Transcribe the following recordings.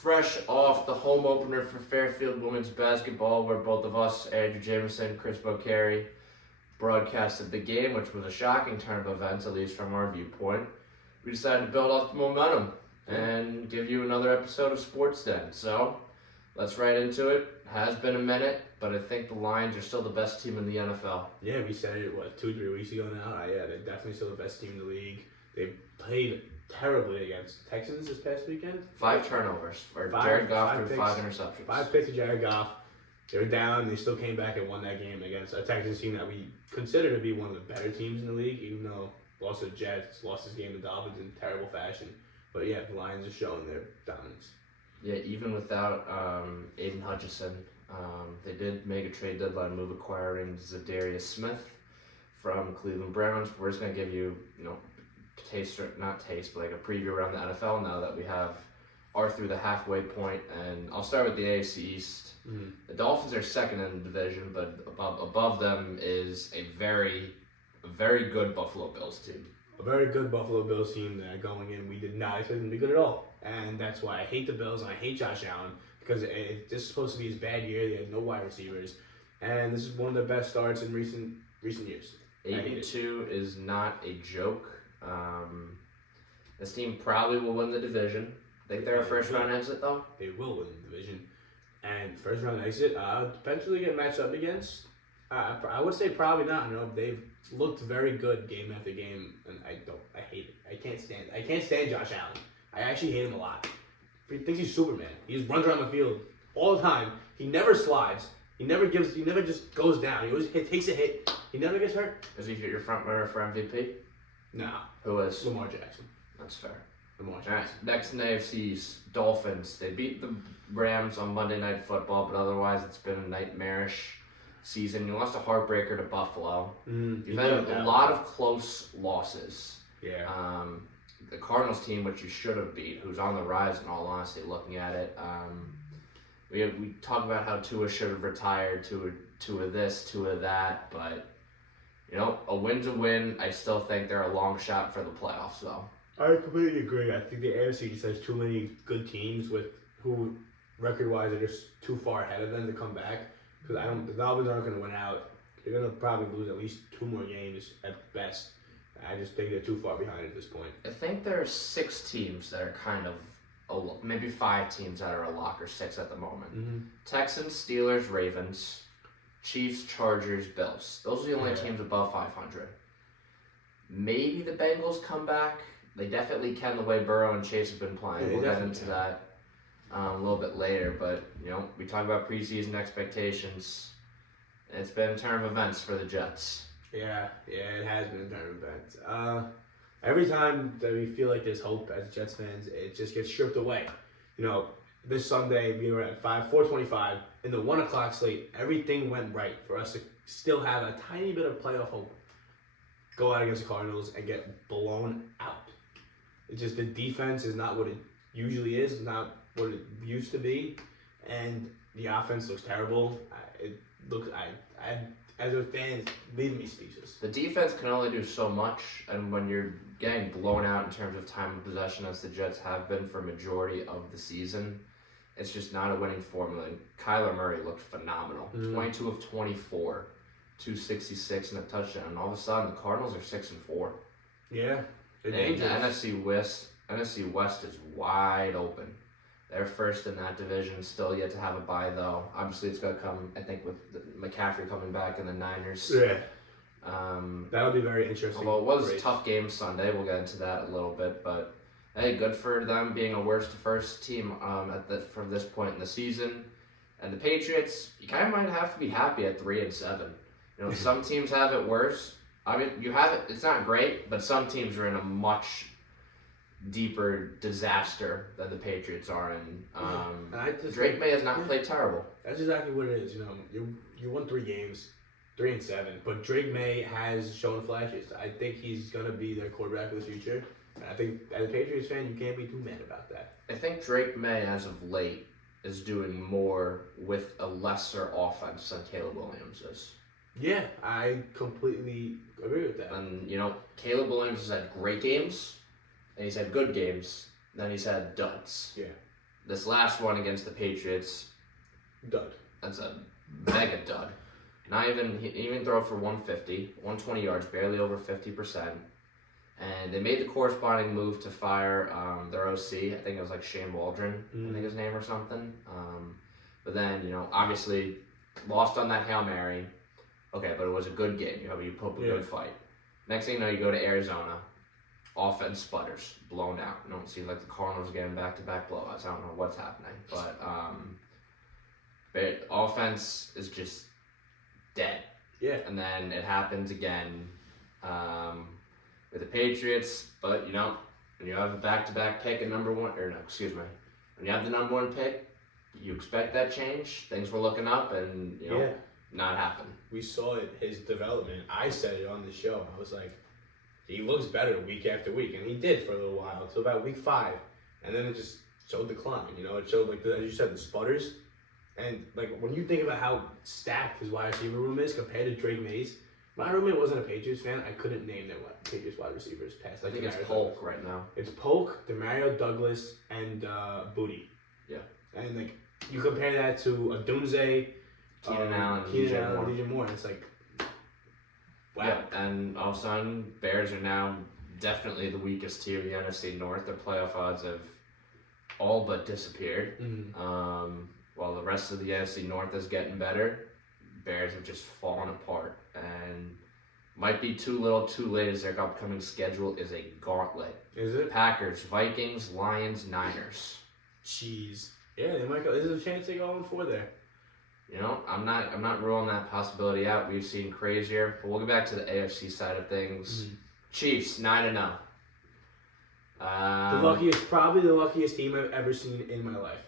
Fresh off the home opener for Fairfield women's basketball, where both of us, Andrew Jameson, Chris Bocari, broadcasted the game, which was a shocking turn of events, at least from our viewpoint. We decided to build off the momentum and give you another episode of Sports Den. So, let's right into it. Has been a minute, but I think the Lions are still the best team in the NFL. Yeah, we said it, 2-3 weeks ago now? Yeah, they're definitely still the best team in the league. They played terribly against Texans this past weekend. 5 turnovers for Jared Goff threw 5 interceptions. 5 picks to Jared Goff. They were down. They still came back and won that game against a Texans team that we consider to be one of the better teams in the league, even though lost to the Jets, lost this game to Dolphins in terrible fashion. But yeah, the Lions are showing their dominance. Yeah, even without Aiden Hutchinson, they did make a trade deadline move acquiring Zadarius Smith from Cleveland Browns. We're just going to give you, like a preview around the NFL now that we are through the halfway point. And I'll start with the AFC East. Mm-hmm. The Dolphins are second in the division, but above them is a very good Buffalo Bills team. A very good Buffalo Bills team that going in, we did not expect them to be good at all. And that's why I hate the Bills and I hate Josh Allen, because this is supposed to be his bad year. They have no wide receivers. And this is one of the best starts in recent years. 8-2 is not a joke. This team probably will win the division. Think they're a first round exit though? They will win the division. And first round exit, potentially get matched up against. I would say probably not. They've looked very good game after game, and I hate it. I can't stand Josh Allen. I actually hate him a lot. He thinks he's Superman. He just runs around the field all the time. He never slides. He never just goes down. He always takes a hit. He never gets hurt. Is he your front runner for MVP? No. Who is? Lamar Jackson. That's fair. Lamar All right, Jackson. next in the AFC East, Dolphins. They beat the Rams on Monday Night Football, but otherwise it's been a nightmarish season. You lost a heartbreaker to Buffalo. You've had a lot of close losses. Yeah. The Cardinals team, which you should have beat, who's on the rise in all honesty, looking at it. We talk about how Tua should have retired, Tua this, Tua that, but a win's a win. I still think they're a long shot for the playoffs, though. I completely agree. I think the AFC just has too many good teams who record-wise are just too far ahead of them to come back. Because the Dolphins aren't going to win out. They're going to probably lose at least 2 more games at best. I just think they're too far behind at this point. I think there are 6 teams that are kind of, maybe 5 teams that are a lock, or 6 at the moment. Mm-hmm. Texans, Steelers, Ravens, Chiefs, Chargers, Bills. Those are the only teams above 500. Maybe the Bengals come back. They definitely can the way Burrow and Chase have been playing. Yeah, we'll get into that a little bit later. But, we talk about preseason expectations. It's been a turn of events for the Jets. Yeah, it has been a turn of events. Every time that we feel like there's hope as Jets fans, it just gets stripped away. This Sunday we were at 4:25 in the 1 o'clock slate. Everything went right for us to still have a tiny bit of playoff hope. Go out against the Cardinals and get blown out. It's just the defense is not what it usually is, not what it used to be, and the offense looks terrible. As a fan, leave me speechless. The defense can only do so much, and when you're getting blown out in terms of time of possession, as the Jets have been for majority of the season, it's just not a winning formula. And Kyler Murray looked phenomenal. 22 of 24, 266 and a touchdown. And all of a sudden, the Cardinals are 6-4. Yeah, and the NFC West is wide open. They're first in that division, still yet to have a bye, though. Obviously, it's going to come, I think, with McCaffrey coming back and the Niners. Yeah. That'll be very interesting. Although it was a tough game Sunday. We'll get into that a little bit. But, hey, good for them being a worst-to-first team from this point in the season. And the Patriots, you kind of might have to be happy at 3-7. Some teams have it worse. I mean, you have it. It's not great, but some teams are in a much deeper disaster than the Patriots are in. Drake May has not played terrible. That's exactly what it is. You won 3 games, 3-7, but Drake May has shown flashes. I think he's gonna be their quarterback of the future. And I think as a Patriots fan, you can't be too mad about that. I think Drake May, as of late, is doing more with a lesser offense than Caleb Williams is. Yeah, I completely agree with that. And Caleb Williams has had great games. And he's had good games, then he's had duds. Yeah. this last one against the Patriots, Dud. that's a mega dud. Not even, he even throw for 150, 120 yards, barely over 50%. And they made the corresponding move to fire their OC. I think it was like Shane Waldron, I think his name or something. But then, obviously lost on that Hail Mary. Okay, but it was a good game. You put up a good fight. Next thing you know, you go to Arizona. Offense sputters, blown out. It don't seem like the Cardinals are getting back-to-back blowouts. I don't know what's happening. But offense is just dead. Yeah. And then it happens again with the Patriots. But, when you have a back-to-back pick at number one, when you have the number one pick, you expect that change. Things were looking up and, not happen. We saw it, his development. I said it on the show. I was like, he looks better week after week. And he did for a little while, until about week 5. And then it just showed decline. It showed, as you said, the sputters. And, when you think about how stacked his wide receiver room is compared to Drake Mays, my roommate wasn't a Patriots fan. I couldn't name their Patriots wide receivers past. I think it's Polk right now. It's Polk, Demario Douglas, and Booty. Yeah. And, you compare that to Adunze, Keenan Allen, DJ Moore. It's like, wow. Yeah, and all of a sudden, Bears are now definitely the weakest team in the NFC North. Their playoff odds have all but disappeared. While the rest of the NFC North is getting better, Bears have just fallen apart. And might be too little, too late, as their upcoming schedule is a gauntlet. Is it? Packers, Vikings, Lions, Niners. Jeez. Yeah, they might go. There's a chance they go 4 there. I'm not ruling that possibility out. We've seen crazier, but we'll get back to the AFC side of things. Chiefs 9-0. Probably the luckiest team I've ever seen in my life.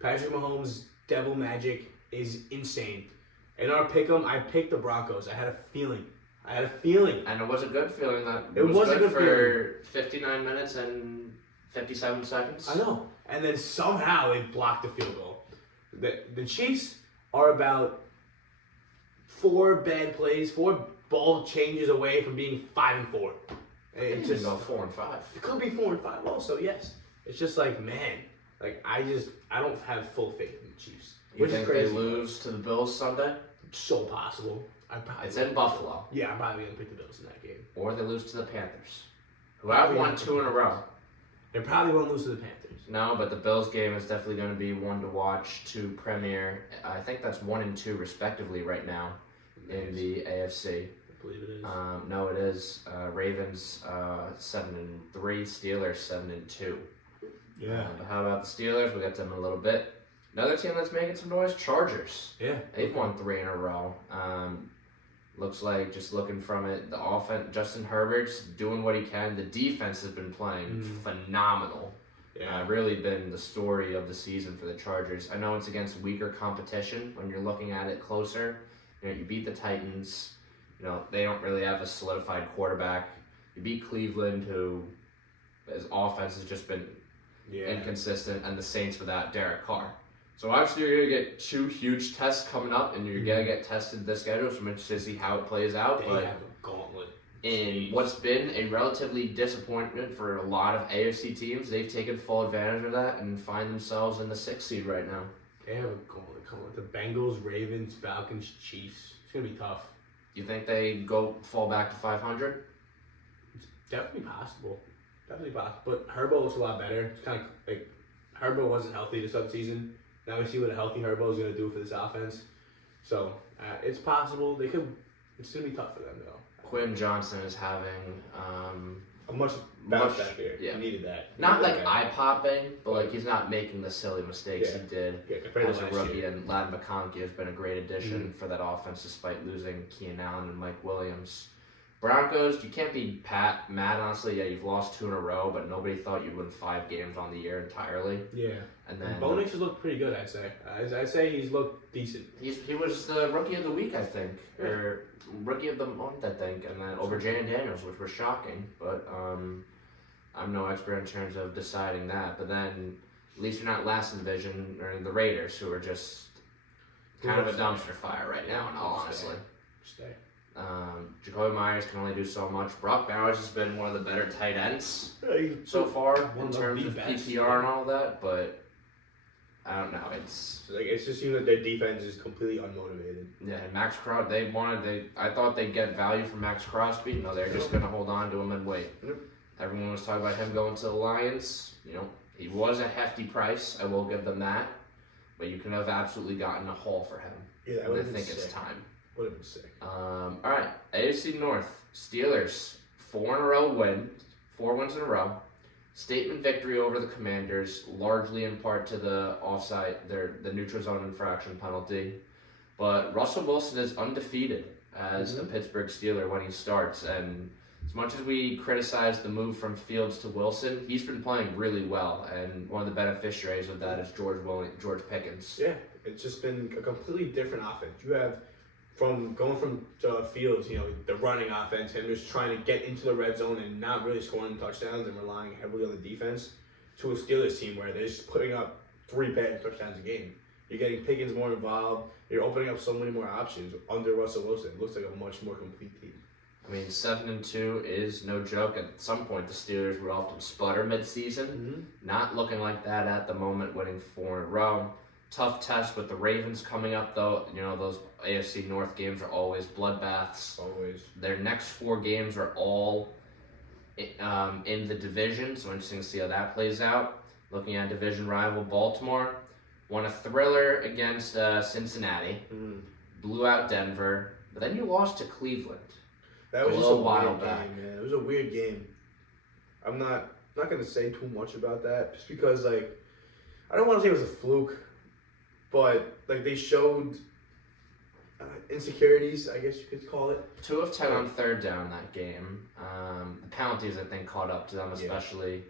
Patrick Mahomes' devil magic is insane. In our pick'em, I picked the Broncos. I had a feeling. And it was a good feeling. It was good for 59 minutes and 57 seconds. I know. And then somehow they blocked the field goal. The Chiefs are about 4 bad plays, 4 ball changes away from being 5-4. It just go 4-5. It could be 4-5 also, yes. It's just man. I don't have full faith in the Chiefs. You think they lose to the Bills Sunday? So possible. It's in Buffalo. Yeah, I'm probably going to pick the Bills in that game. Or they lose to the Panthers, who have won 2 in a row. They probably won't lose to the Panthers. No, but the Bills game is definitely going to be one to watch, to premiere. I think that's 1 and 2 respectively right now in the AFC. I believe it is. No, it is. Ravens 7-3, Steelers 7-2. Yeah. But how about the Steelers? We'll get to them in a little bit. Another team that's making some noise, Chargers. Yeah. They've won 3 in a row. Looks like, just looking from it, the offense, Justin Herbert's doing what he can. The defense has been playing phenomenal. Yeah. Really been the story of the season for the Chargers. I know it's against weaker competition when you're looking at it closer. You beat the Titans. They don't really have a solidified quarterback. You beat Cleveland, who his offense has just been inconsistent, and the Saints without Derek Carr. So obviously you're going to get 2 huge tests coming up, and you're going to get tested this schedule, so I'm interested to see how it plays out. They but have a gauntlet. in what's been a relatively disappointment for a lot of AFC teams, they've taken full advantage of that and find themselves in the 6th seed right now. They have a gauntlet coming. The Bengals, Ravens, Falcons, Chiefs. It's going to be tough. You think they fall back to 500? It's definitely possible. But Herbo looks a lot better. It's kind of Herbo wasn't healthy this offseason. Now we see what a healthy Herbo is going to do for this offense. So it's possible. It's going to be tough for them, though. Quinn Johnson is having a much bounce back here. Yeah. He needed that. Not eye-popping, but he's not making the silly mistakes he did as a rookie. Year. And Ladd McConkey has been a great addition for that offense, despite losing Keenan Allen and Mike Williams. Broncos, you can't be mad, honestly. Yeah, you've lost 2 in a row, but nobody thought you'd win 5 games on the year entirely. Yeah. And then Bo Nix has looked pretty good, I'd say. I'd say he's looked decent. He was the rookie of the week, I think, or rookie of the month, I think, and then over Jaden Daniels, which was shocking. But I'm no expert in terms of deciding that. But then at least you're not last in the division, or the Raiders, who are just kind of a dumpster fire right now, in all honesty. Stay. Jacoby Myers can only do so much. Brock Bowers has been one of the better tight ends so far in terms of PPR and all that, but I don't know. It's just seems like their defense is completely unmotivated. Yeah, and Max Crosby. I thought they'd get value from Max Crosby. No, they're just gonna hold on to him and wait. Yep. Everyone was talking about him going to the Lions. He was a hefty price. I will give them that, but you could have absolutely gotten a haul for him. Yeah, that and would I have think been it's sick. time. Would have been sick. All right, AFC North Steelers 4 wins in a row. Statement victory over the Commanders, largely in part to the the neutral zone infraction penalty. But Russell Wilson is undefeated as a Pittsburgh Steeler when he starts. And as much as we criticize the move from Fields to Wilson, he's been playing really well. And one of the beneficiaries of that is George Pickens. Yeah, it's just been a completely different offense. You have going from Fields, the running offense, him just trying to get into the red zone and not really scoring touchdowns and relying heavily on the defense, to a Steelers team where they're just putting up 3 bad touchdowns a game. You're getting Pickens more involved. You're opening up so many more options under Russell Wilson. It looks like a much more complete team. I mean, 7-2 is no joke. At some point, the Steelers would often sputter mid-season. Not looking like that at the moment, winning 4 in a row. Tough test with the Ravens coming up, though. Those AFC North games are always bloodbaths. Always. Their next 4 games are all in the division, so interesting to see how that plays out. Looking at division rival Baltimore, won a thriller against Cincinnati, blew out Denver, but then you lost to Cleveland. That was a just a while weird back. game, man. It was a weird game. I'm not gonna say too much about that, just because I don't want to say it was a fluke, but they showed insecurities, I guess you could call it. 2 of 10 on third down that game. The penalties, I think, caught up to them, especially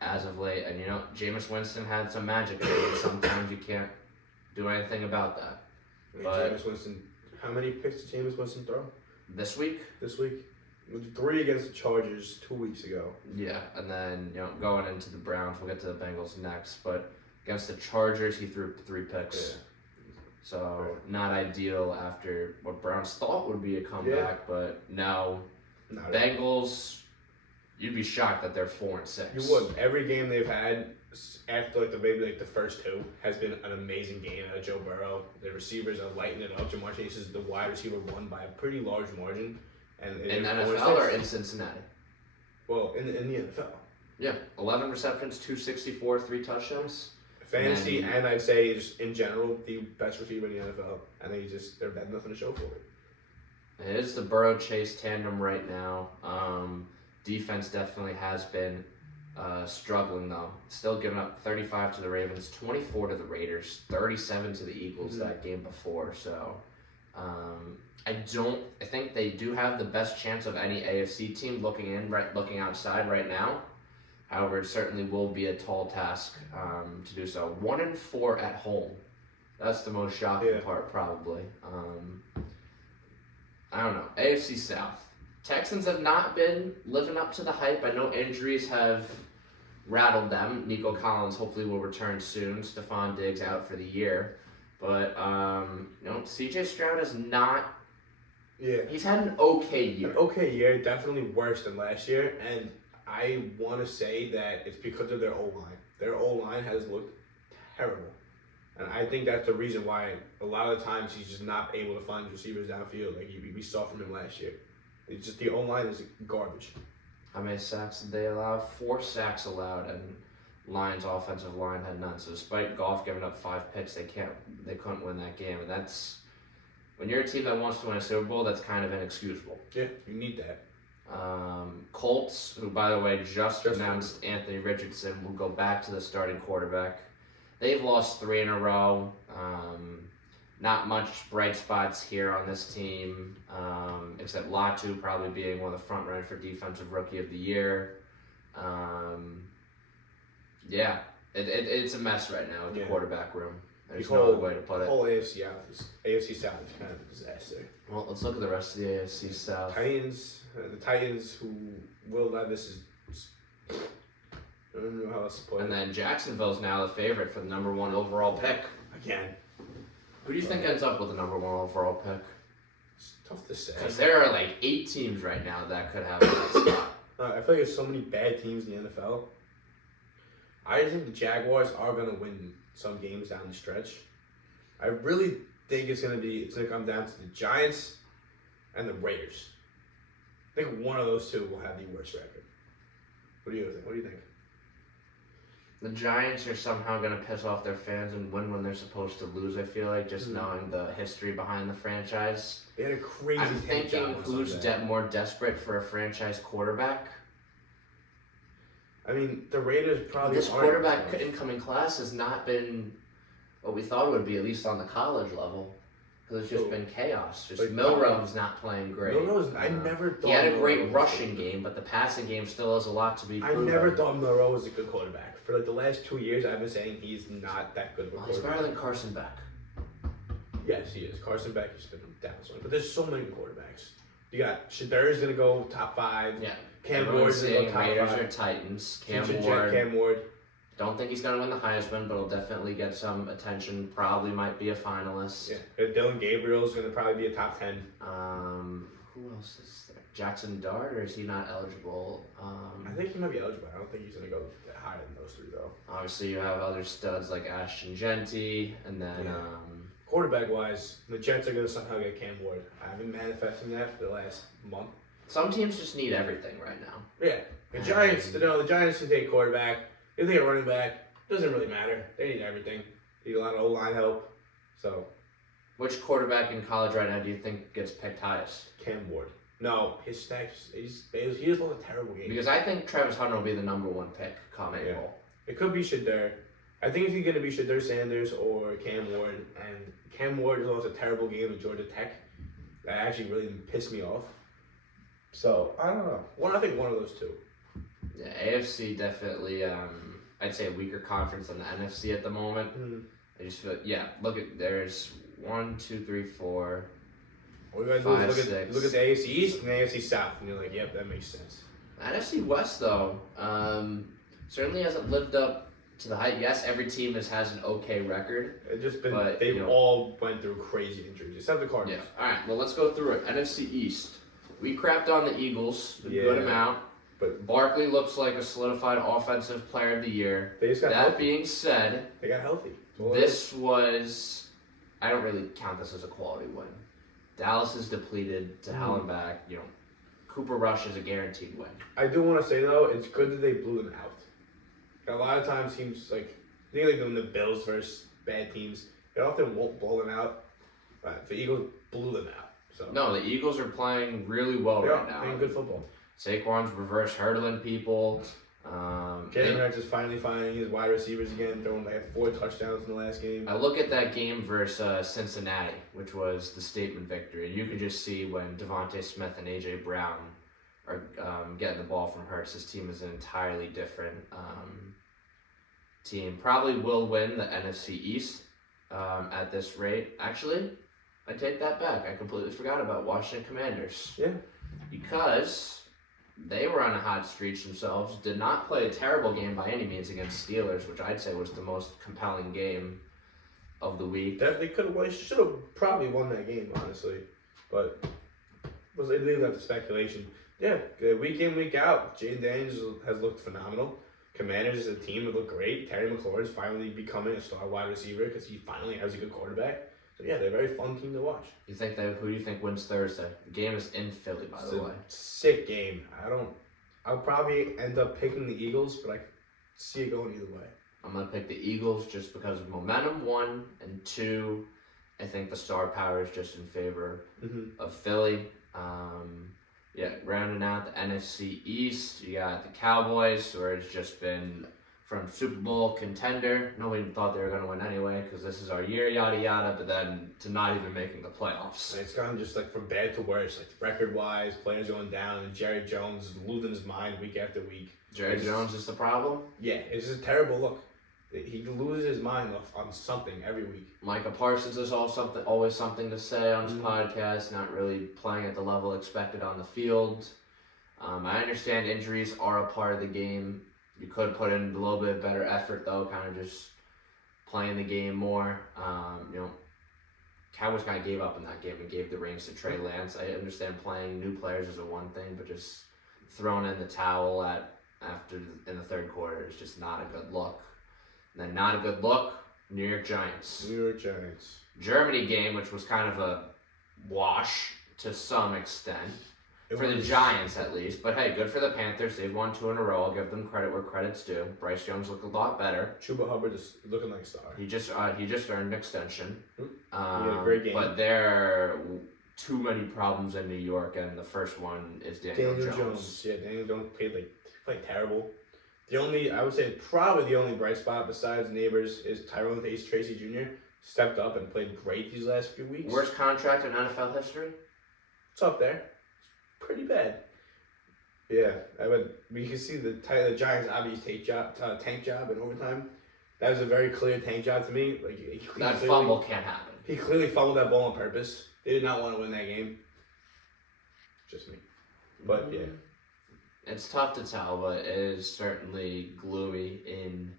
as of late. And Jameis Winston had some magic in it. Sometimes you can't do anything about that. But Jameis Winston, how many picks did Jameis Winston throw this week? This week, it was 3 against the Chargers 2 weeks ago. Yeah, and then going into the Browns, we'll get to the Bengals next. But against the Chargers, he threw 3 picks. Yeah. So not ideal after what Browns thought would be a comeback, but no. Bengals, you'd be shocked that they're 4-6. You would. Every game they've had after maybe the first 2 has been an amazing game out of Joe Burrow. The receivers are lighting it up. Jamar Chase is the wide receiver 1 by a pretty large margin. And in the NFL or in Cincinnati? Well, in the NFL. Yeah, 11 receptions, 264, 3 touchdowns. Fantasy, and I'd say just in general, the best receiver in the NFL. And they're had nothing to show for it. It is the Burrow-Chase tandem right now. Defense definitely has been struggling, though. Still giving up 35 to the Ravens, 24 to the Raiders, 37 to the Eagles that game before. So I think they do have the best chance of any AFC team looking outside right now. However, it certainly will be a tall task to do so. 1-4 at home. That's the most shocking part, probably. I don't know. AFC South. Texans have not been living up to the hype. I know injuries have rattled them. Nico Collins hopefully will return soon. Stephon Diggs out for the year. But, C.J. Stroud is not... Yeah. He's had an okay year. An okay year. Definitely worse than last year. And I want to say that it's because of their O-line. Their O-line has looked terrible. And I think that's the reason why a lot of the times he's just not able to find receivers downfield like we saw from him last year. It's just the O-line is garbage. How many sacks did they allow? 4 sacks allowed, and Lions' offensive line had none. So despite Goff giving up 5 picks, they couldn't win that game. And that's, when you're a team that wants to win a Super Bowl, that's kind of inexcusable. Yeah, you need that. Colts, who by the way just announced Anthony Richardson will go back to the starting quarterback. They've lost 3 in a row. Not much bright spots here on this team, except Latu probably being one of the front runners for Defensive Rookie of the Year. It's a mess right now with the quarterback room. There's no other way to put it. The whole AFC South is kind of a disaster. Well, let's look at the rest of the AFC South. The Titans, who Will Levis is... I don't know how else to put it. And then Jacksonville's now the favorite for the number 1 overall pick. Again. Who do you think ends up with the number 1 overall pick? It's tough to say. Because there are 8 teams right now that could have that spot. I feel like there's so many bad teams in the NFL. I think the Jaguars are going to win some games down the stretch. I really think it's gonna come down to the Giants and the Raiders. I think one of those two will have the worst record. What do you think? What do you think? The Giants are somehow going to piss off their fans and win when they're supposed to lose, I feel like, just knowing the history behind the franchise. They had a crazy I'm thinking who's more desperate for a franchise quarterback. I mean, the Raiders probably This quarterback incoming class has not been what we thought it would be, at least on the college level. Because it's just been chaos. Just Milrose's not playing great. Milrose, I never thought he had a great rushing game, but the passing game still has a lot to be proven. I never thought Milrose was a good quarterback. For like the last 2 years, I've been saying he's not that good of a quarterback. He's better than Carson Beck. Yes, he is. Carson Beck has been down some, but there's so many quarterbacks. You got Shadur's gonna go top 5. Yeah. Cam Ward's gonna go top Raiders 5. Or Titans. Cam Ward. Don't think he's going to win the Heisman, but he'll definitely get some attention. Probably might be a finalist. Yeah. Dylan Gabriel's going to probably be a top 10. Who else is there? Jackson Dart, or is he not eligible? I think he might be eligible. I don't think he's going to go higher than those 3, though. Obviously, you have other studs like Ashton Genty, and then... Quarterback-wise, the Jets are going to somehow get Cam Ward. I've been manifesting that for the last month. Some teams just need everything right now. Yeah. The Giants can take quarterback. If they get running back, doesn't really matter. They need everything. They need a lot of O-line help. So, which quarterback in college right now do you think gets picked highest? Cam Ward. No, his stats. He just won a terrible game. Because I think Travis Hunter will be the number 1 pick come April. It could be Shadur. I think it's going to be Shadur Sanders or Cam Ward. And Cam Ward has lost a terrible game at Georgia Tech. That actually really pissed me off. So, I don't know. I think one of those 2. Yeah, AFC definitely, I'd say a weaker conference than the NFC at the moment. I just feel, there's 1, 2, 3, 4, All you gotta 5, do is 6. look at the AFC East and the AFC South, and you're like, yep, that makes sense. NFC West, though, certainly hasn't lived up to the hype. Yes, every team has an okay record. It's just been, they've all went through crazy injuries, except the Cardinals. Yeah, all right, well, let's go through it. NFC East. We crapped on the Eagles a good amount. But Barkley looks like a solidified offensive player of the year. They just got that healthy. Being said, they got healthy. This was, I don't really count this as a quality win. Dallas is depleted to hell and back. Cooper Rush is a guaranteed win. I do want to say though, it's good that they blew them out. A lot of times teams I think like when the Bills versus bad teams, they often won't blow them out. But the Eagles blew them out. So no, the Eagles are playing really well right now. Playing good football. Saquon's reverse hurdling people. Jalen Hurts is finally finding his wide receivers again, throwing like 4 touchdowns in the last game. I look at that game versus Cincinnati, which was the statement victory, and you can just see when Devontae Smith and A.J. Brown are getting the ball from Hurts. His team is an entirely different team. Probably will win the NFC East at this rate. Actually, I take that back. I completely forgot about Washington Commanders. Yeah. Because they were on a hot streak themselves. Did not play a terrible game by any means against Steelers, which I'd say was the most compelling game of the week. They should have probably won that game, honestly. But they leave that to speculation. Yeah, week in, week out, Jaden Daniels has looked phenomenal. Commanders as a team have looked great. Terry McLaurin's finally becoming a star wide receiver because he finally has a good quarterback. So yeah, they're a very fun team to watch. Who do you think wins Thursday? The game is in Philly, by the way. Sick game. I'll probably end up picking the Eagles, but I see it going either way. I'm gonna pick the Eagles just because of momentum, 1, and 2. I think the star power is just in favor of Philly. Rounding out the NFC East, you got the Cowboys, where it's just been from Super Bowl contender. Nobody thought they were going to win anyway because this is our year, yada yada, but then to not even making the playoffs. And it's gone just like from bad to worse, like record-wise, players going down, and Jerry Jones is losing his mind week after week. Jerry Jones is the problem? Yeah, it's just a terrible look. He loses his mind on something every week. Micah Parsons is always something to say on his podcast, not really playing at the level expected on the field. I understand injuries are a part of the game. You could put in a little bit better effort, though, kind of just playing the game more. Cowboys kind of gave up in that game and gave the reins to Trey Lance. I understand playing new players is a one thing, but just throwing in the towel in the third quarter is just not a good look. And then not a good look, New York Giants. New York Giants. Germany game, which was kind of a wash to some extent. It For the was- Giants, at least. But hey, good for the Panthers. They've won 2 in a row. I'll give them credit where credit's due. Bryce Young's looked a lot better. Chuba Hubbard is looking like a star. He just earned an extension. He had a great game. But there are too many problems in New York, and the first one is Daniel Jones. Yeah, Daniel Jones played terrible. I would say probably the only bright spot besides neighbors is Tyrone Tracy Jr. stepped up and played great these last few weeks. Worst contract in NFL history? It's up there. Pretty bad. Yeah, we can see the Giants' obvious tank job in overtime. That was a very clear tank job to me. That fumble can't happen. He clearly fumbled that ball on purpose. They did not want to win that game. Just me. But yeah. It's tough to tell, but it is certainly gloomy in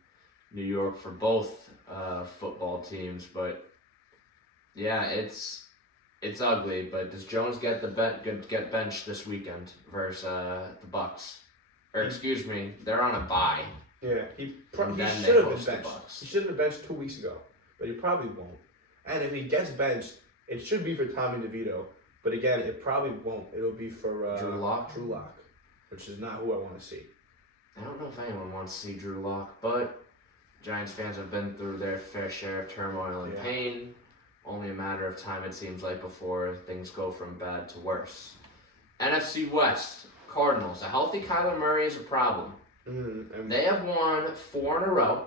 New York for both football teams. But yeah, it's ugly. But does Jones get benched this weekend versus the Bucks? Or excuse me, they're on a bye. Yeah, he should have been benched. He should have been benched 2 weeks ago, but he probably won't. And if he gets benched, it should be for Tommy DeVito. But again, it probably won't. It'll be for Drew Lock, which is not who I want to see. I don't know if anyone wants to see Drew Lock, but Giants fans have been through their fair share of turmoil and pain. Only a matter of time, it seems like, before things go from bad to worse. NFC West, Cardinals. A healthy Kyler Murray is a problem. Mm-hmm. They have won 4 in a row.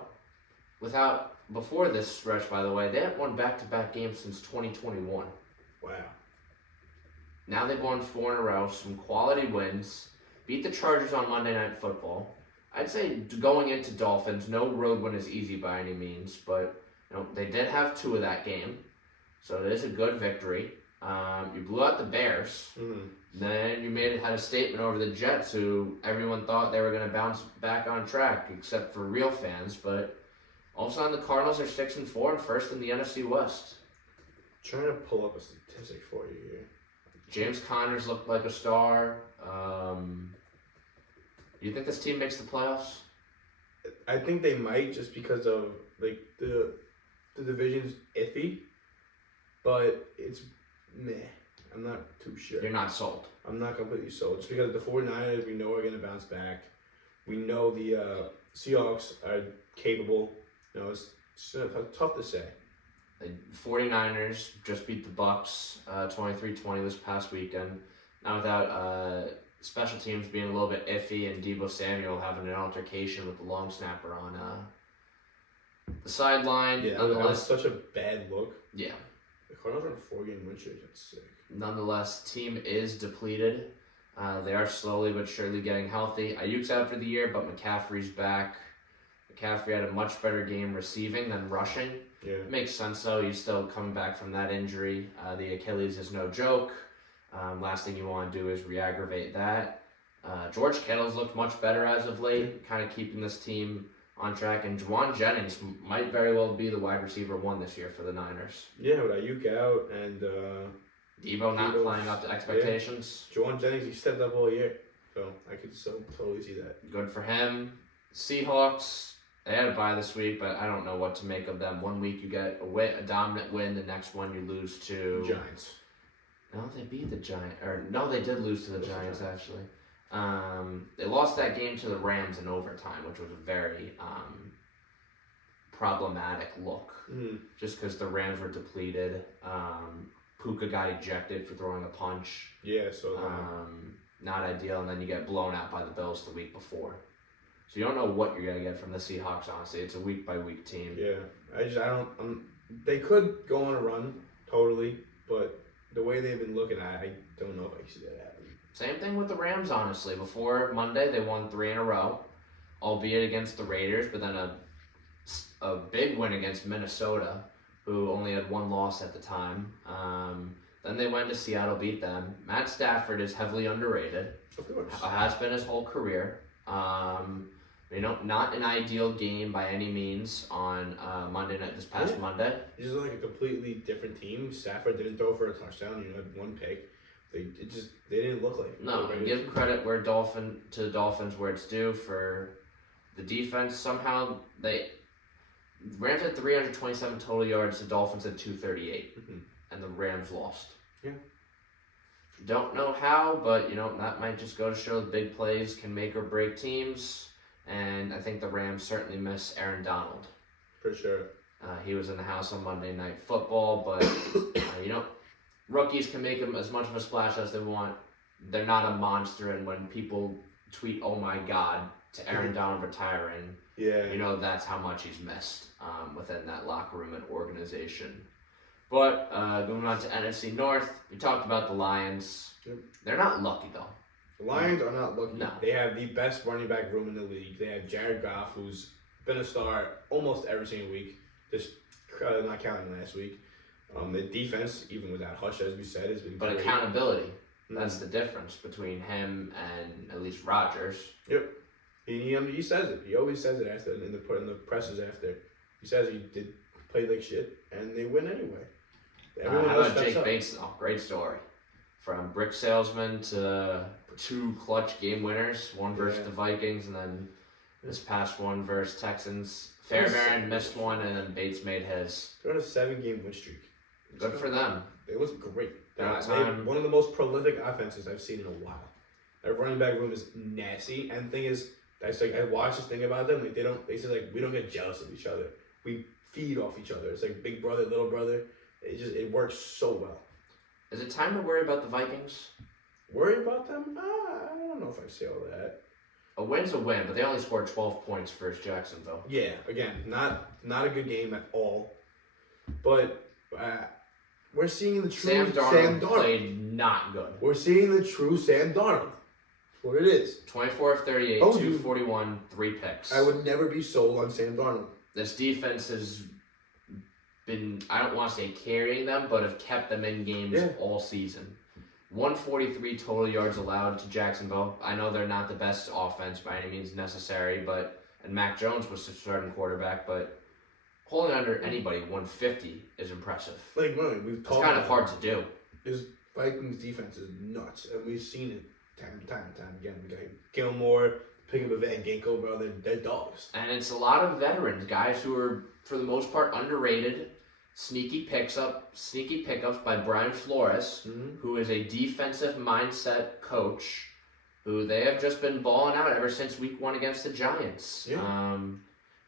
Before this stretch, by the way, they haven't won back-to-back games since 2021. Wow. Now they've won 4 in a row, some quality wins. Beat the Chargers on Monday Night Football. I'd say going into Dolphins, no road win is easy by any means, but they did have 2 of that game, so it is a good victory. You blew out the Bears. Mm-hmm. Then you had a statement over the Jets, who everyone thought they were going to bounce back on track, except for real fans. But all of a sudden, the Cardinals are 6-4 and first in the NFC West. Trying to pull up a statistic for you here. James Conner's looked like a star. Do you think this team makes the playoffs? I think they might, just because of the division's iffy, but it's meh. I'm not too sure. You're not sold. I'm not completely sold. Just because the 49ers, we know are going to bounce back. We know the Seahawks are capable. It's tough to say. The 49ers just beat the Bucks 23-20 this past weekend. Now without special teams being a little bit iffy and Deebo Samuel having an altercation with the long snapper on the sideline. Yeah, that was such a bad look. Yeah. The Cardinals are on a 4-game win streak. That's sick. Nonetheless, team is depleted. They are slowly but surely getting healthy. Ayuk's out for the year, but McCaffrey's back. McCaffrey had a much better game receiving than rushing. Yeah. It makes sense, though. He's still coming back from that injury. The Achilles is no joke. Last thing you want to do is re-aggravate that. George Kittle's looked much better as of late, kind of keeping this team on track. And Juwan Jennings might very well be the wide receiver 1 this year for the Niners. Yeah, with Ayuk out and Deebo not playing up to expectations. Yeah. Juwan Jennings, he stepped up all year. So I could totally see that. Good for him. Seahawks, they had a bye this week, but I don't know what to make of them. 1 week you get a dominant win, the next one you lose to Giants. No, they beat the Giants. No, they did lose to the Giants, actually. They lost that game to the Rams in overtime, which was a very problematic look. Mm-hmm. Just because the Rams were depleted. Puka got ejected for throwing a punch. Yeah, so not ideal, and then you get blown out by the Bills the week before. So you don't know what you're gonna get from the Seahawks. Honestly, it's a week by week team. Yeah, I don't. They could go on a run, totally, but the way they've been looking at it, I don't know if I see that happening. Same thing with the Rams, honestly. Before Monday, they won 3 in a row, albeit against the Raiders, but then a big win against Minnesota, who only had 1 loss at the time. Then they went to Seattle, beat them. Matt Stafford is heavily underrated. Of course. Has been his whole career. Not an ideal game by any means on Monday night, this past Monday. It's just like a completely different team. Stafford didn't throw for a touchdown. Had 1 pick. They didn't look like. No, give credit to the Dolphins where it's due for the defense. Somehow Rams had 327 total yards. The Dolphins had 238, and the Rams lost. Yeah. Don't know how, but that might just go to show the big plays can make or break teams. And I think the Rams certainly miss Aaron Donald. For sure. He was in the house on Monday Night Football, but rookies can make them as much of a splash as they want. They're not a monster, and when people tweet, "Oh my God," to Aaron Donald retiring, that's how much he's missed within that locker room and organization. But going on to NFC North, we talked about the Lions. Yep. They're not lucky though. The Lions are not lucky. No. They have the best running back room in the league. They have Jared Goff, who's been a star almost every single week. Just not counting last week. The defense, even without Hush, as we said, has been But great. accountability, that's the difference between him and at least Rodgers. Yep. He says it. He always says it after in the presses after. He says he did play like shit, and they win anyway. How about Jake Bates? Oh, great story. From brick salesman to 2 clutch game winners, one versus the Vikings, and then this past one versus Texans. Fairbairn missed one, and then Bates made his. They're on a 7-game win streak. Good for them. They look great. They're Time. one of the most prolific offenses I've seen in a while. Their running back room is nasty, and the thing is, I watched this thing about them. They say we don't get jealous of each other. We feed off each other. It's like big brother, little brother. It works so well. Is it time to worry about the Vikings? Worry about them? I don't know if I say all that. A win's a win, but they only scored 12 points versus Jacksonville. Yeah, again, not a good game at all. But we're seeing the true Sam Darnold played not good. We're seeing the true Sam Darnold. That's what it is. 24 of 38, 241, 3 picks. I would never be sold on Sam Darnold. This defense has been, I don't want to say carrying them, but have kept them in games all season. 143 total yards allowed to Jacksonville. I know they're not the best offense by any means necessary, and Mac Jones was the starting quarterback, but holding under anybody 150 is impressive. We've talked. It's kind of hard to do. This Vikings defense is nuts, and we've seen it time and time again. We got Gilmore, pick up a Van Ginkel, bro. They're dogs. And it's a lot of veterans, guys who are for the most part underrated. Sneaky pickups by Brian Flores, who is a defensive mindset coach, who they have just been balling out ever since week 1 against the Giants. Yeah.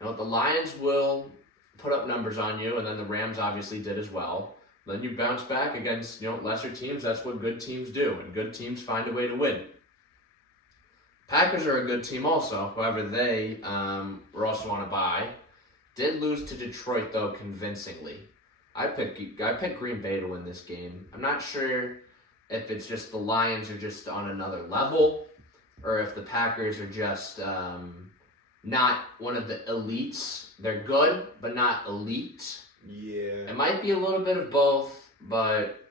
The Lions will put up numbers on you, and then the Rams obviously did as well. Then you bounce back against lesser teams. That's what good teams do, and good teams find a way to win. Packers are a good team also. However, they were also on a bye. Did lose to Detroit though convincingly. I picked Green Bay to win this game. I'm not sure if it's just the Lions are just on another level, or if the Packers are just not one of the elites. They're good, but not elite. Yeah. It might be a little bit of both, but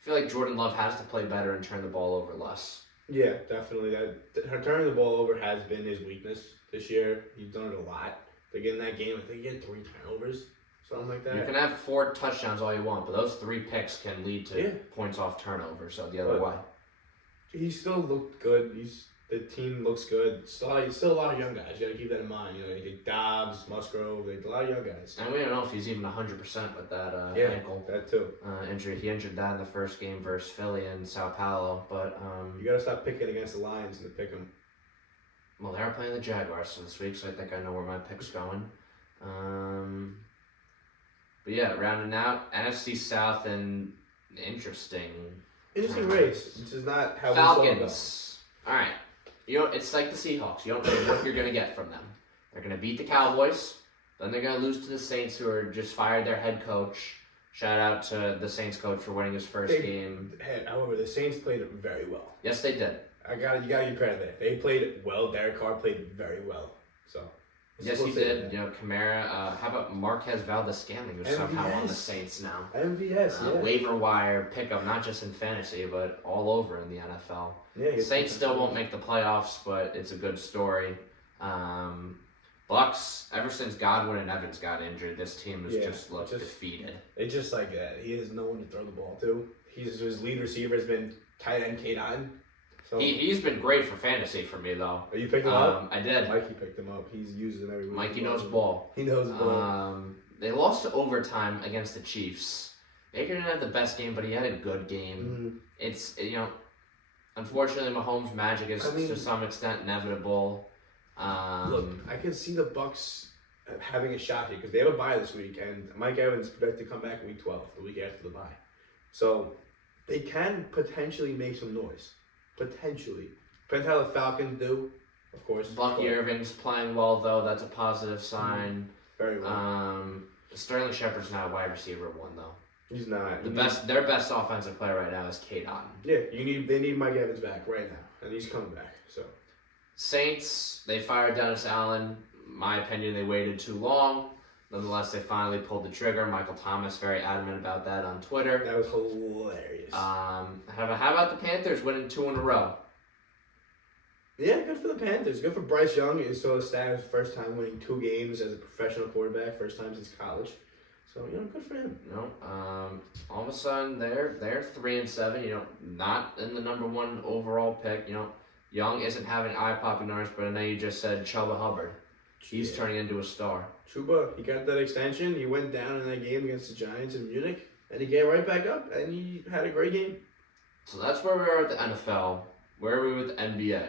I feel like Jordan Love has to play better and turn the ball over less. Yeah, definitely. Turning the ball over has been his weakness this year. He's done it a lot. They get in that game, I think he had 3 turnovers, something like that. You can have 4 touchdowns all you want, but those 3 picks can lead to points off turnover, so the other way. He still looked good. The team looks good. Still a lot of young guys. You got to keep that in mind. You get Dobbs, Musgrove, a lot of young guys. And we don't know if he's even 100% with that ankle that too. Injury. He injured that in the first game versus Philly and Sao Paulo, but you got to stop picking against the Lions and pick them. Well, they are playing the Jaguars this week, so I think I know where my pick's going. But yeah, rounding out NFC South and interesting race. This is not how Falcons. All right, it's like the Seahawks. You don't know what you're gonna get from them. They're gonna beat the Cowboys, then they're gonna lose to the Saints, who are just fired their head coach. Shout out to the Saints coach for winning his first game. However, the Saints played it very well. Yes, they did. You gotta give credit there. They played it well. Derek Carr played very well. So. Yes, he did. Kamara. How about Marquez Valdez-Scantling, who's somehow on the Saints now? MVS, Waiver wire pickup, not just in fantasy, but all over in the NFL. Yeah, Saints still won't make the playoffs, but it's a good story. Bucks, ever since Godwin and Evans got injured, this team has just looked defeated. It's just like that. He has no one to throw the ball to. His lead receiver has been tight end K9. So, He's been great for fantasy for me, though. you picked him up? I did. Mikey picked him up. He's using every week. Mikey knows ball. He knows ball. They lost to overtime against the Chiefs. Baker didn't have the best game, but he had a good game. It's, unfortunately, Mahomes' magic is to some extent inevitable. Look, I can see the Bucs having a shot here because they have a bye this week, and Mike Evans projected to come back in week 12, the week after the bye. So they can potentially make some noise. Potentially. Depends how the Falcons do, of course. Bucky Irving's playing well, though. That's a positive sign. Very well. Sterling Shepard's not a wide receiver one, though. He's not. Their best offensive player right now is Kate Otten. Yeah, they need Mike Evans back right now, and he's coming back. So Saints, they fired Dennis Allen. In my opinion, they waited too long. Nonetheless, they finally pulled the trigger. Michael Thomas very adamant about that on Twitter. That was hilarious. How about the Panthers winning 2 in a row? Yeah, good for the Panthers. Good for Bryce Young. He saw his status first time winning 2 games as a professional quarterback, first time since college. So, good for him. All of a sudden they're 3-7. Not in the number 1 overall pick. Young isn't having eye-popping numbers, but I know you just said Chuba Hubbard. He's turning into a star. Chuba, he got that extension. He went down in that game against the Giants in Munich, and he came right back up, and he had a great game. So that's where we are with the NFL. Where are we with the NBA?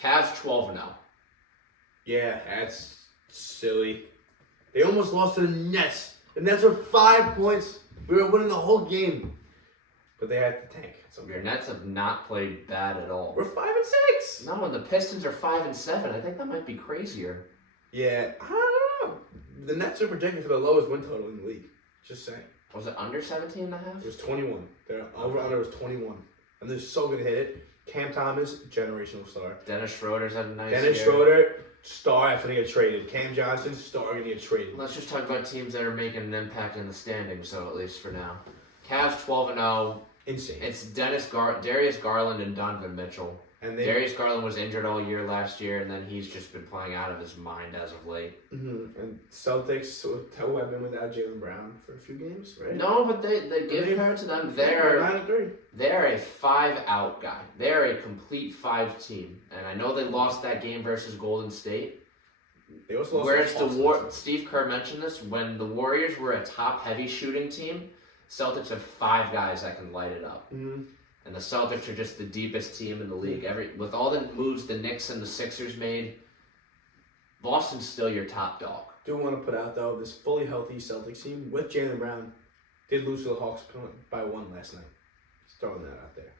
Cavs 12-0. Yeah, that's silly. They almost lost to the Nets. The Nets were 5 points. We were winning the whole game. But they had to tank. Your Nets have not played bad at all. We're 5-6. No, and the Pistons are 5-7. I think that might be crazier. Yeah, I don't know. The Nets are projected for the lowest win total in the league. Just saying. Was it under 17.5? It was 21. Their over-under was 21. And they're so going to hit it. Cam Thomas, generational star. Dennis Schroeder's had a nice year. Dennis Schroeder, star after going to get traded. Cam Johnson, star going to get traded. Let's just talk about teams that are making an impact in the standings, so at least for now. Cavs 12-0. Insane. It's Darius Garland and Donovan Mitchell. And Darius Garland was injured all year last year, and then he's just been playing out of his mind as of late. And Celtics who have been without Jaylen Brown for a few games, right? No, but they give credit to them. They're 9-3. They're a 5-out guy. They're a complete 5 team, and I know they lost that game versus Golden State. They also lost. Whereas Steve Kerr mentioned this, when the Warriors were a top-heavy shooting team, Celtics have 5 guys that can light it up. And the Celtics are just the deepest team in the league. With all the moves the Knicks and the Sixers made, Boston's still your top dog. Do want to put out, though, this fully healthy Celtics team with Jaylen Brown did lose to the Hawks by 1 last night. Just throwing that out there.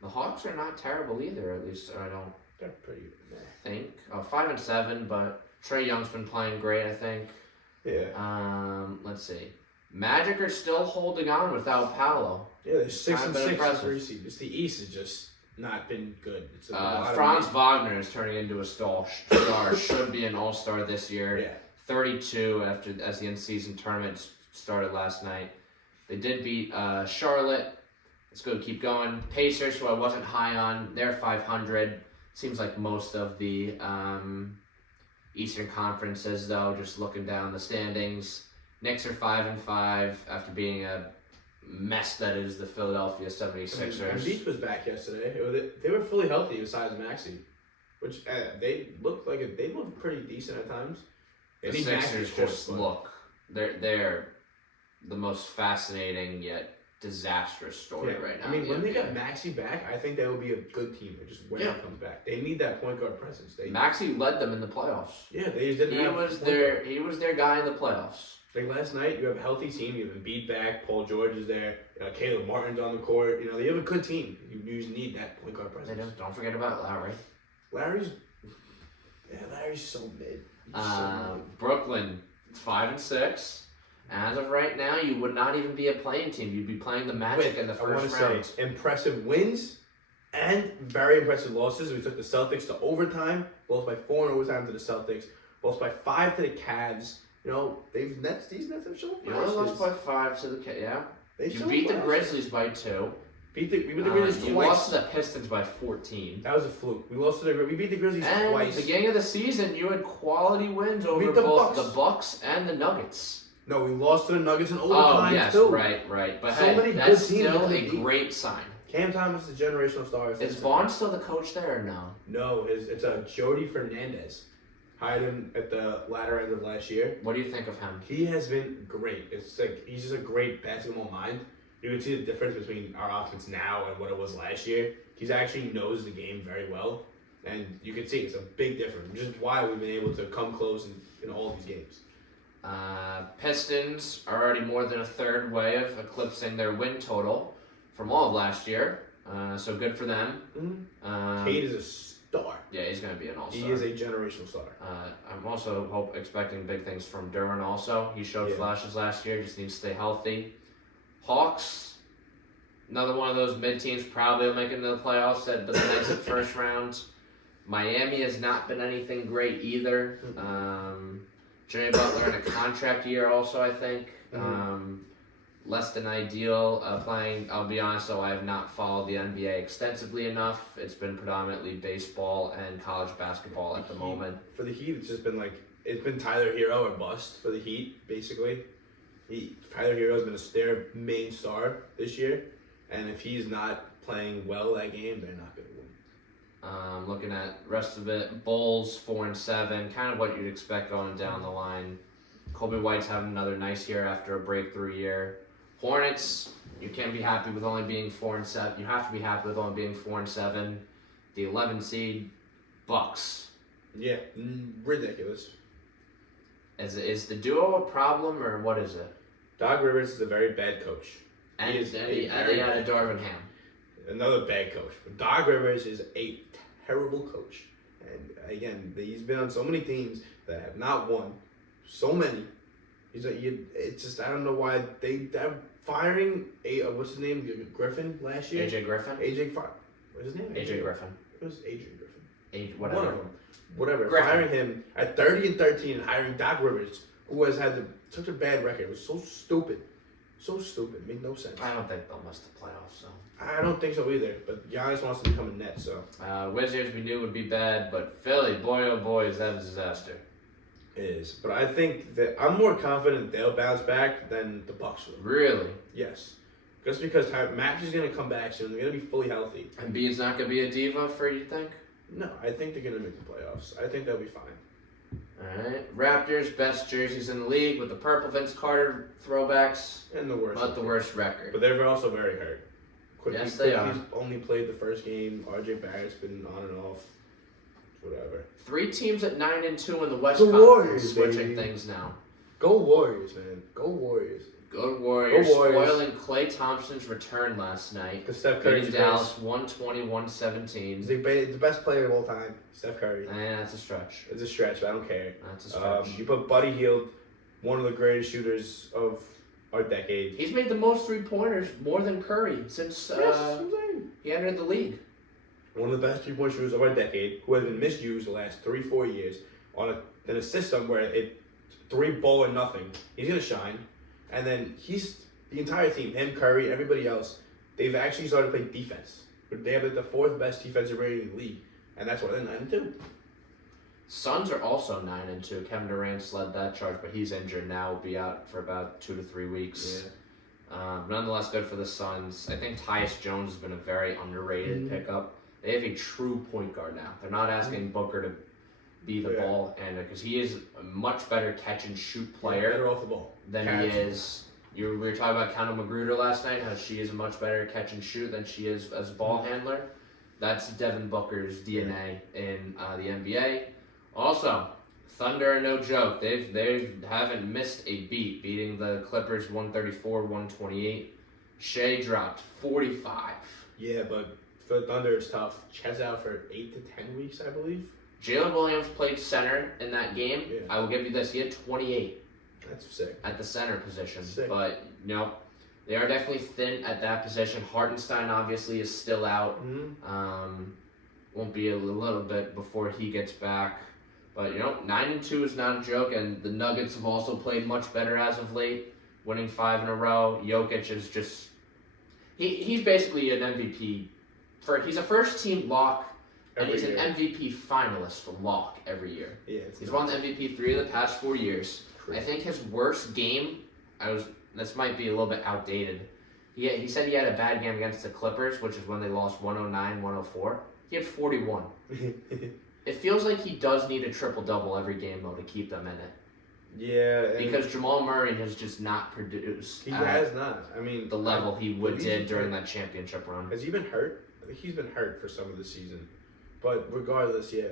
The Hawks are not terrible either, at least I don't They're pretty think. 5-7, but Trae Young's been playing great, I think. Yeah. Let's see. Magic are still holding on without Paolo. Yeah, they're 6-6 in the impressive. preseason. Just the East has just not been good. It's Franz Wagner is turning into a star. Should be an all-star this year. Yeah. 32 as the in-season tournament started last night. They did beat Charlotte. Let's go keep going. Pacers, who I wasn't high on, they're 500. Seems like most of the Eastern Conferences, though, just looking down the standings. Knicks are 5-5 after being a mess that is the Philadelphia 76ers. And Beach was back yesterday. They were fully healthy besides Maxey, which they looked pretty decent at times. The Sixers just look. They're the most fascinating yet disastrous story right now. I mean, when they got Maxey back, I think that would be a good team. Just when he comes back, they need that point guard presence. Maxey led them in the playoffs. Yeah, they just didn't. He was their guy in the playoffs. Like last night, you have a healthy team. You have Embiid back. Paul George is there. Caleb Martin's on the court. They have a good team. You just need that point guard presence. Don't forget about Lowry. Larry's so mid. Brooklyn 5-6. As of right now, you would not even be a playing team. You'd be playing the Magic in the first round. Impressive wins and very impressive losses. We took the Celtics to overtime, lost by 4 in overtime to the Celtics, lost by 5 to the Cavs. These Nets have shown flashes. You only lost by 5 to the Cavs, yeah. You beat the Grizzlies by 2. We beat the Grizzlies twice. You lost to the Pistons by 14. That was a fluke. We beat the Grizzlies twice. At the beginning of the season, you had quality wins over both the Bucks and the Nuggets. No, we lost to the Nuggets in overtime too. Right. But so many that's good teams still a great sign. Cam Thomas is a generational star. Is Vaughn still the coach there or no? No, it's a Jody Fernandez. Hired him at the latter end of last year. What do you think of him? He has been great. It's like he's just a great basketball mind. You can see the difference between our offense now and what it was last year. He's actually knows the game very well, and you can see it's a big difference, which is why we've been able to come close in all these games. Pistons are already more than a third way of eclipsing their win total from all of last year. So good for them. Mm-hmm. Cade is a star. Yeah, he's going to be an all-star. He is a generational star. I'm also expecting big things from Duran also. He showed flashes last year, just needs to stay healthy. Hawks, another one of those mid-teams, probably will make it into the playoffs, but then exit first round. Miami has not been anything great either. Jimmy Butler in a contract year also, I think. Less than ideal playing. I'll be honest, though, I have not followed the NBA extensively enough. It's been predominantly baseball and college basketball at the moment. For the Heat, it's just been it's been Tyler Hero or bust for the Heat, basically. Tyler Hero has been their main star this year, and if he's not playing well that game, they're not going to win. Looking at rest of it, Bulls 4-7, kind of what you'd expect going down the line. Kobe White's having another nice year after a breakthrough year. Hornets, you can't be happy with only being 4-7. You have to be happy with only being 4-7. The 11 seed, Bucks. Yeah, ridiculous. Is the duo a problem or what is it? Doc Rivers is a very bad coach. And they added Darvin Ham. Another bad coach. But Doc Rivers is a terrible coach. And again, he's been on so many teams that have not won. So many. It's just, I don't know why they're firing what's his name? Griffin last year? AJ Griffin? What's his name? AJ Griffin. It was Adrian Griffin. Whatever. Griffin. Firing him at 30-13 and hiring Doc Rivers, who has had such a bad record. It was so stupid. So stupid. It made no sense. I don't think they'll miss the playoffs, so. I don't think so either, but Giannis wants to become a net, so. Wizards we knew would be bad, but Philly, boy oh boy, is that a disaster. It is. But I think that I'm more confident they'll bounce back than the Bucks will. Really? Yes. Just because Max is going to come back soon. They're going to be fully healthy. And Embiid's not going to be a diva for you think? No, I think they're going to make the playoffs. I think they'll be fine. All right. Raptors, best jerseys in the league with the purple Vince Carter throwbacks. And the worst. But the worst record. But they're also very hurt. Yes, they are. He's only played the first game. RJ Barrett's been on and off. Whatever. 3 teams at 9-2 in the West Conference. Warriors, switching things now. Go Warriors, man. Go Warriors. Go Warriors. Go Warriors. Spoiling Klay Thompson's return last night. Because Steph Curry's beating Dallas 120-117. He's the best player of all time. Steph Curry. That's a stretch. It's a stretch, but I don't care. That's a stretch. You put Buddy Hield, one of the greatest shooters of our decade. He's made the most 3-pointers, more than Curry, since he entered the league. One of the best 3-point shooters of our decade, who has been misused the last 3-4 years in a system where it 3 ball and nothing. He's gonna shine, and then the entire team, him, Curry, everybody else. They've actually started to play defense. They have the 4th best defensive rating in the league, and that's why they're 9-2. Suns are also 9-2. Kevin Durant's led that charge, but he's injured now. Will be out for about 2 to 3 weeks. Yeah. Nonetheless, good for the Suns. I think Tyus Jones has been a very underrated pickup. They have a true point guard now. They're not asking Booker to be the ball handler because he is a much better catch and shoot player better off the ball than he is. We were talking about Kendall Magruder last night, how she is a much better catch and shoot than she is as a ball handler. That's Devin Booker's DNA in the NBA. Also, Thunder are no joke. They haven't missed a beat, beating the Clippers 134-128. Shea dropped 45. Yeah, but for the Thunder, it's tough. Chet's out for 8 to 10 weeks, I believe. Jalen Williams played center in that game. Yeah. I will give you this. He had 28. That's sick. At the center position. Sick. But, they are definitely thin at that position. Hartenstein, obviously, is still out. Won't be a little bit before he gets back. But, 9-2 is not a joke. And the Nuggets have also played much better as of late, winning 5 in a row. Jokic is just... He's basically an MVP. He's a first-team lock. And he's an MVP finalist lock every year. Yeah, he's won the MVP 3 of the past 4 years. Crazy. I think his worst game, this might be a little bit outdated. He said he had a bad game against the Clippers, which is when they lost 109-104. He had 41. It feels like he does need a triple-double every game, though, to keep them in it. Yeah. Because Jamal Murray has just not produced. He has not. I mean, the level he did during that championship run. Has he been hurt? I think he's been hurt for some of the season. But regardless, yeah.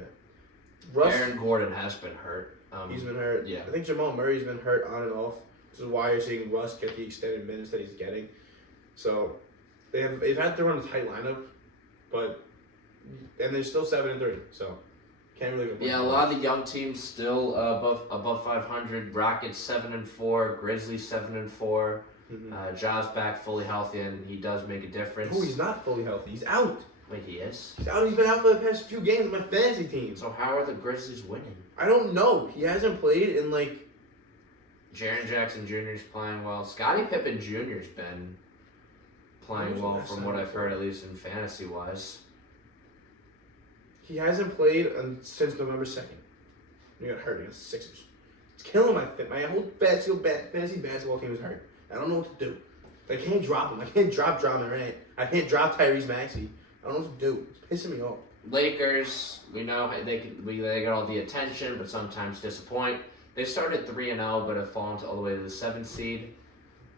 Aaron Gordon has been hurt. He's been hurt. Yeah. I think Jamal Murray's been hurt on and off. This is why you're seeing Russ get the extended minutes that he's getting. So they've had to run a tight lineup, and they're still 7-3. So can't really complain. Yeah, a lot of the young teams still above 500. Rockets 7-4, Grizzlies 7-4. Ja's back fully healthy, and he does make a difference. No, he's not fully healthy. He's out. Wait, he is? He's out. He's been out for the past few games of my fantasy team. So how are the Grizzlies winning? I don't know. He hasn't played in Jaren Jackson Jr. is playing well. Scottie Pippen Jr.'s been playing well from what I've heard, at least in fantasy-wise. He hasn't played since November 2nd. He got hurt against the Sixers. It's killing my whole fantasy basketball team is hurt. I don't know what to do. I can't drop him. I can't drop John Morant. I can't drop Tyrese Maxey. I don't know what to do. It's pissing me off. Lakers, we know they get all the attention, but sometimes disappoint. They started 3-0, but have fallen all the way to the 7th seed.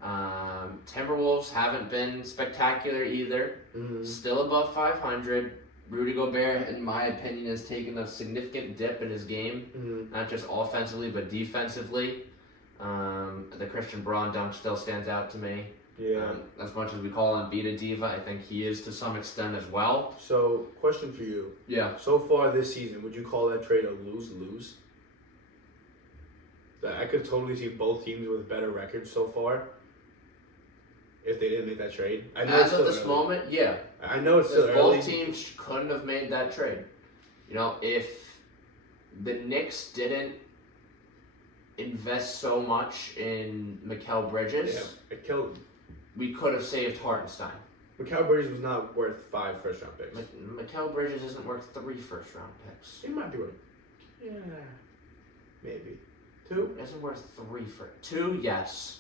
Timberwolves haven't been spectacular either. Still above 500. Rudy Gobert, in my opinion, has taken a significant dip in his game, not just offensively but defensively. The Christian Braun dunk still stands out to me. Yeah. As much as we call Embiid a diva, I think he is to some extent as well. So, question for you. Yeah. So far this season, would you call that trade a lose-lose? I could totally see both teams with better records so far if they didn't make that trade. I know As of this moment, yeah. I know it's still early. Both teams couldn't have made that trade. You know, if the Knicks didn't invest so much in Mikal Bridges, it killed him. We could have saved Hartenstein. Mikal Bridges was not worth 5 first-round picks. Mikal Bridges isn't worth 3 first-round picks. He might be worth, maybe 2. Isn't worth 3 for 2. Yes,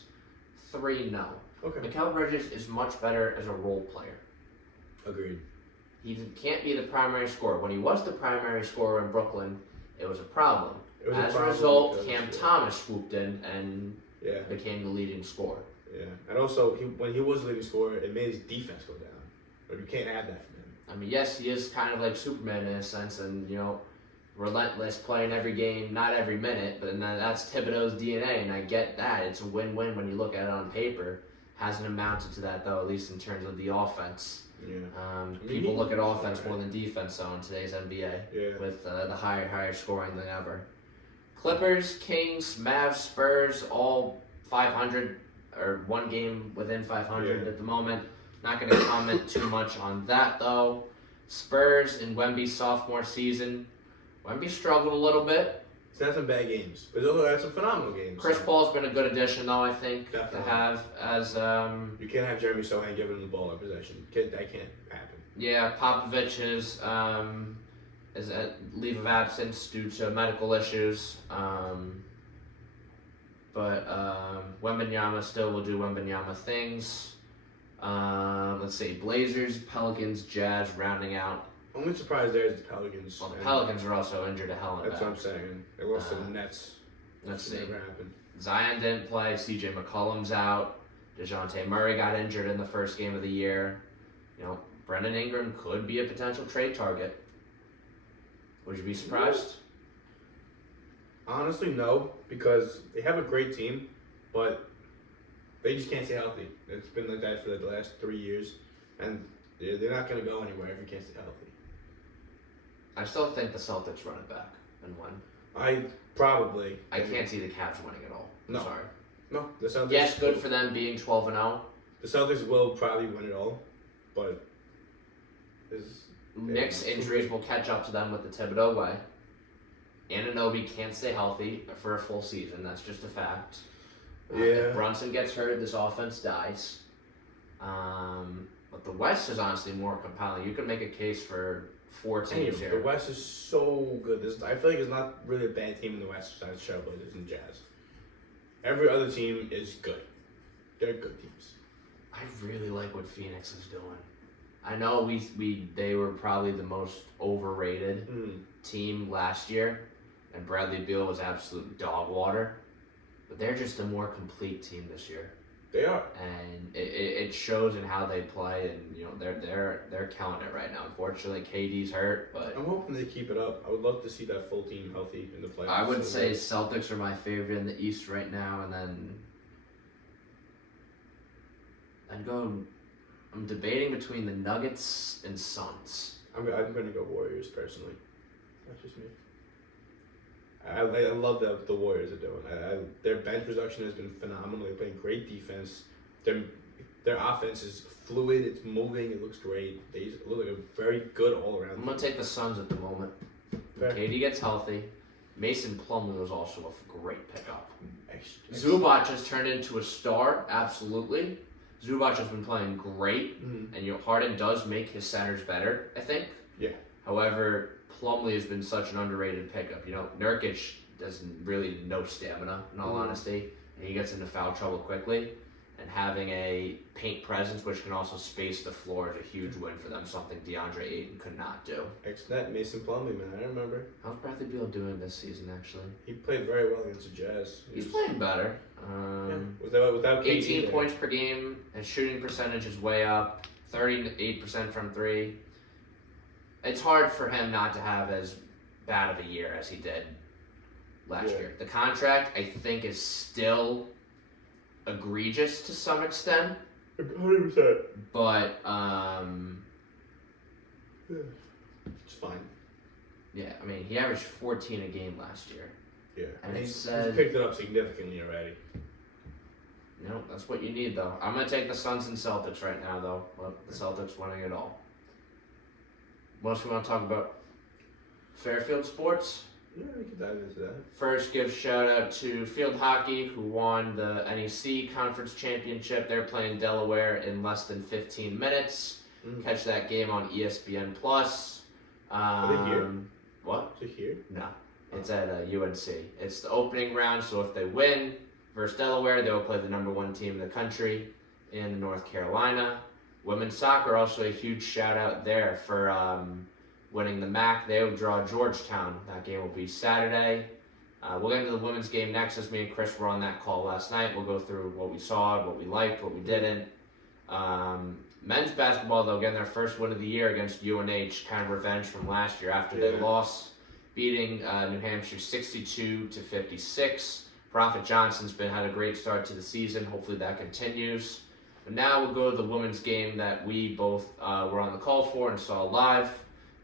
3 no. Okay. Mikal Bridges is much better as a role player. Agreed. He can't be the primary scorer. When he was the primary scorer in Brooklyn, it was a problem. As a result, Cam Thomas swooped in and became the leading scorer. Yeah, and also when he was the leading scorer, it made his defense go down. But you can't have that from him. I mean, yes, he is kind of like Superman in a sense, and relentless, playing every game, not every minute. But then that's Thibodeau's DNA, and I get that. It's a win-win when you look at it on paper. Hasn't amounted to that though, at least in terms of the offense. Yeah. People look at offense more than defense though in today's NBA, with the higher scoring than ever. Clippers, Kings, Mavs, Spurs, all 500 or one game within 500 at the moment. Not going to comment too much on that though. Spurs in Wemby's sophomore season. Wemby struggled a little bit. He's had some bad games, but those are some phenomenal games. Chris Paul's been a good addition though, I think, Definitely. to have as You can't have Jeremy Sohan giving him the ball in possession. That can't happen. Yeah, Popovich is at leave of absence due to medical issues. But Wembanyama still will do Wembanyama things. Let's see, Blazers, Pelicans, Jazz rounding out. Only surprise there is the Pelicans. Well, the Pelicans are also injured to hell in That's what I'm saying. They lost to the Nets. Let's see. Never happened. Zion didn't play. CJ McCollum's out. DeJounte Murray got injured in the first game of the year. Brendan Ingram could be a potential trade target. Would you be surprised? Honestly, no, because they have a great team, but they just can't stay healthy. It's been like that for the last 3 years, and they're not going to go anywhere if you can't stay healthy. I still think the Celtics run it back and win. I can't see the Cavs winning at all. No. Sorry. No, the Celtics. Yes, good for them being 12-0. The Celtics will probably win it all, but Knicks injuries will catch up to them with the Thibodeau way. Anunoby can't stay healthy for a full season. That's just a fact. If Brunson gets hurt, this offense dies. But the West is honestly more compelling. You can make a case for 4 teams here. The West is so good. I feel like there's not really a bad team in the West besides Trailblazers and Jazz. Every other team is good. They're good teams. I I really like what Phoenix is doing. I know they were probably the most overrated team last year, and Bradley Beal was absolute dog water. But they're just a more complete team this year. They are, and it shows in how they play, and they're killing it right now. Unfortunately, KD's hurt, but I'm hoping they keep it up. I would love to see that full team healthy in the playoffs. I would say Celtics are my favorite in the East right now, and then I'm debating between the Nuggets and Suns. I'm going to go Warriors personally. That's just me. I love the Warriors are doing. Their bench production has been phenomenal. They're playing great defense. Their offense is fluid. It's moving. It looks great. They look like a very good all-around. I'm going to take the Suns at the moment. Fair. KD gets healthy. Mason Plumlee was also a great pickup. Zubac has turned into a star, absolutely. Zubac has been playing great, and Harden does make his centers better, I think. Yeah. However, Plumlee has been such an underrated pickup. Nurkic doesn't really no stamina, in all honesty, and he gets into foul trouble quickly. And having a paint presence, which can also space the floor, is a huge win for them, something DeAndre Ayton could not do. Ex-net Mason Plumlee, man, I remember. How's Bradley Beal doing this season, actually? He played very well against the Jazz. He's playing better. Without 18 points per game, and shooting percentage is way up, 38% from three. It's hard for him not to have as bad of a year as he did last year. The contract, I think, is still egregious to some extent. 100%. But, it's fine. Yeah, I mean, he averaged 14 a game last year. Yeah, and he's picked it up significantly already. That's what you need, though. I'm going to take the Suns and Celtics right now, though. But the Celtics winning it all. What else we want to talk about? Fairfield Sports? Yeah, we can dive into that. First, give shout out to Field Hockey, who won the NEC Conference Championship. They're playing Delaware in less than 15 minutes. Catch that game on ESPN Plus. Are they here? What? Is it here? No, it's at UNC. It's the opening round, so if they win versus Delaware, they will play the #1 team in the country in North Carolina. Women's soccer, also a huge shout out there for winning the MAC. They will draw Georgetown. That game will be Saturday. We'll get into the women's game next, as me and Chris were on that call last night. We'll go through what we saw, what we liked, what we didn't. Men's basketball, though, getting their first win of the year against UNH, kind of revenge from last year after they lost, beating New Hampshire 62-56. Prophet Johnson's had a great start to the season. Hopefully that continues. But now we'll go to the women's game that we both were on the call for and saw live.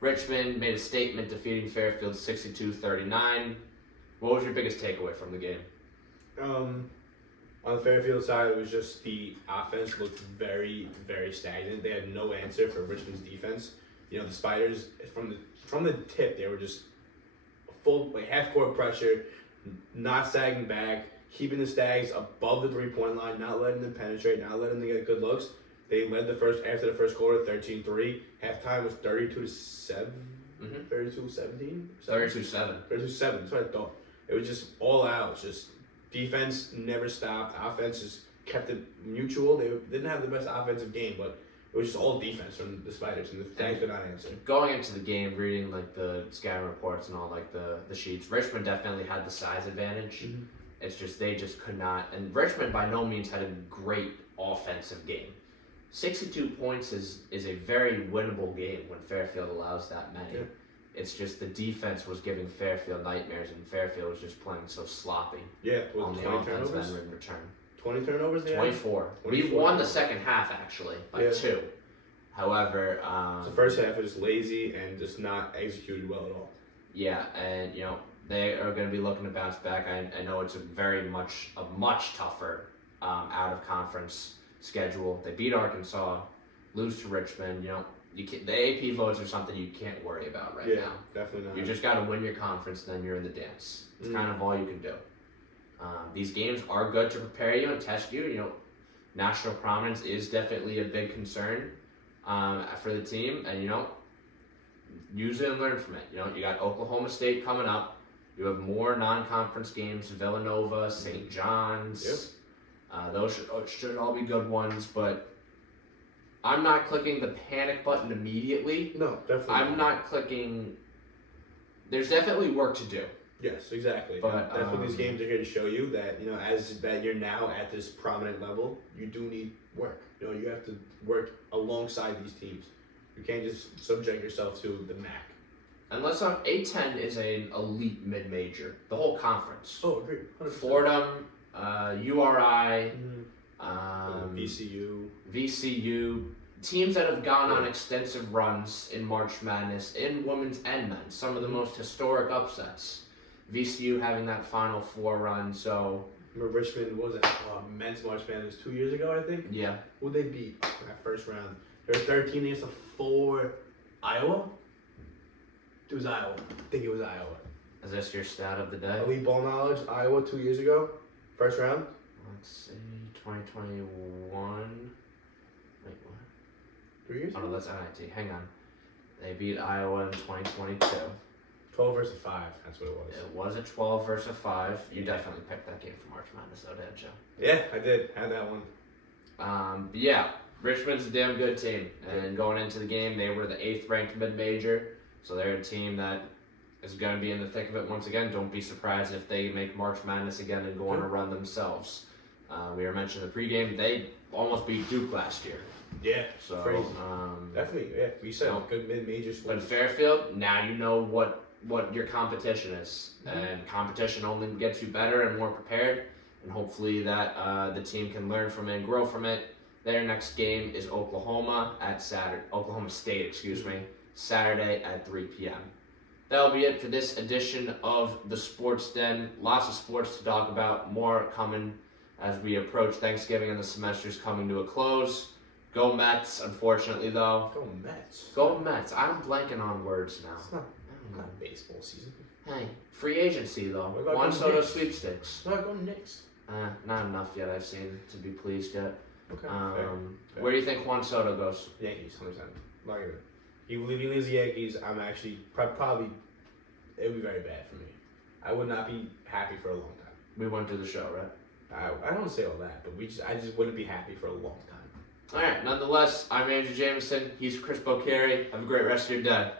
Richmond made a statement defeating Fairfield 62-39. What was your biggest takeaway from the game? On the Fairfield side, it was just the offense looked very, very stagnant. They had no answer for Richmond's defense. The Spiders, from the tip, they were just full, half-court pressure, not sagging back, keeping the Stags above the three-point line, not letting them penetrate, not letting them get good looks. They led after the first quarter, 13-3. Halftime was 32-7. 32-17? 32-7. 32-7, that's what I thought. It was just all out. Just defense never stopped. Offense just kept it mutual. They didn't have the best offensive game, but it was just all defense from the Spiders, and the Stags could not answer. Going into the game, reading the scouting reports and all the sheets, Richmond definitely had the size advantage. It's just they just could not. And Richmond by no means had a great offensive game. 62 points is a very winnable game when Fairfield allows that many. Yeah. It's just the defense was giving Fairfield nightmares, and Fairfield was just playing so sloppy. Yeah, on the offense then in return. 20 turnovers there? 24. We won the second half, actually, by 2. However... the first half was just lazy and just not executed well at all. Yeah, and, they are going to be looking to bounce back. I know it's a much tougher out-of-conference schedule. They beat Arkansas, lose to Richmond. The AP votes are something you can't worry about right now. Definitely not. You just got to win your conference, then you're in the dance. It's kind of all you can do. These games are good to prepare you and test you. National prominence is definitely a big concern for the team, and use it and learn from it. You got Oklahoma State coming up. You have more non-conference games: Villanova, St. John's. Yep. Those should all be good ones, but I'm not clicking the panic button immediately. No, definitely. I'm not clicking. There's definitely work to do. Yes, exactly. But definitely, these games are here to show you that as that you're now at this prominent level, you do need work. You have to work alongside these teams. You can't just subject yourself to the MAC. And let's not. A10 is an elite mid-major. The whole conference. Oh, agreed. 100%. Fordham, URI, VCU, teams that have gone on extensive runs in March Madness in women's and men's. Some of the most historic upsets. VCU having that Final Four run. So remember Richmond, what was it? Men's March Madness 2 years ago, I think. Yeah. Who'd they beat in that first round? They were 13 against 4 Iowa. It was Iowa. I think it was Iowa. Is this your stat of the day? Elite ball knowledge. Iowa 2 years ago, first round. Let's see, 2021. Wait, what? 3 years? Oh no, that's NIT. Hang on. They beat Iowa in 2022. 12 versus 5. That's what it was. It was a 12 versus 5. You definitely picked that game for March Madness, though, didn't you? Yeah, I did. Had that one. But yeah, Richmond's a damn good team. And going into the game, they were the 8th ranked mid-major. So they're a team that is going to be in the thick of it once again. Don't be surprised if they make March Madness again and go on a run themselves. We were mentioning the pregame. They almost beat Duke last year. Yeah, So crazy. Definitely, yeah. We said good mid-major schools. But Fairfield, now you know what your competition is. And competition only gets you better and more prepared. And hopefully that the team can learn from it and grow from it. Their next game is Oklahoma State, Saturday at 3 p.m. That'll be it for this edition of the Sports Den. Lots of sports to talk about. More coming as we approach Thanksgiving and the semester's coming to a close. Go Mets, unfortunately, though. Go Mets. Go Mets. I'm blanking on words now. It's not baseball season. Hey, free agency, though. What about Juan go Soto Knicks? sweepstakes. No, go Knicks. Not enough yet, I've seen, to be pleased yet. Okay, fair. Where do you think Juan Soto goes? Yankees, 100%. Not gonna. He leaves the Yankees. I'm actually probably. It would be very bad for me. I would not be happy for a long time. We went to the show, right? I don't say all that, but I just wouldn't be happy for a long time. All right. Nonetheless, I'm Andrew Jameson. He's Chris Bocchieri. Have a great rest of your day.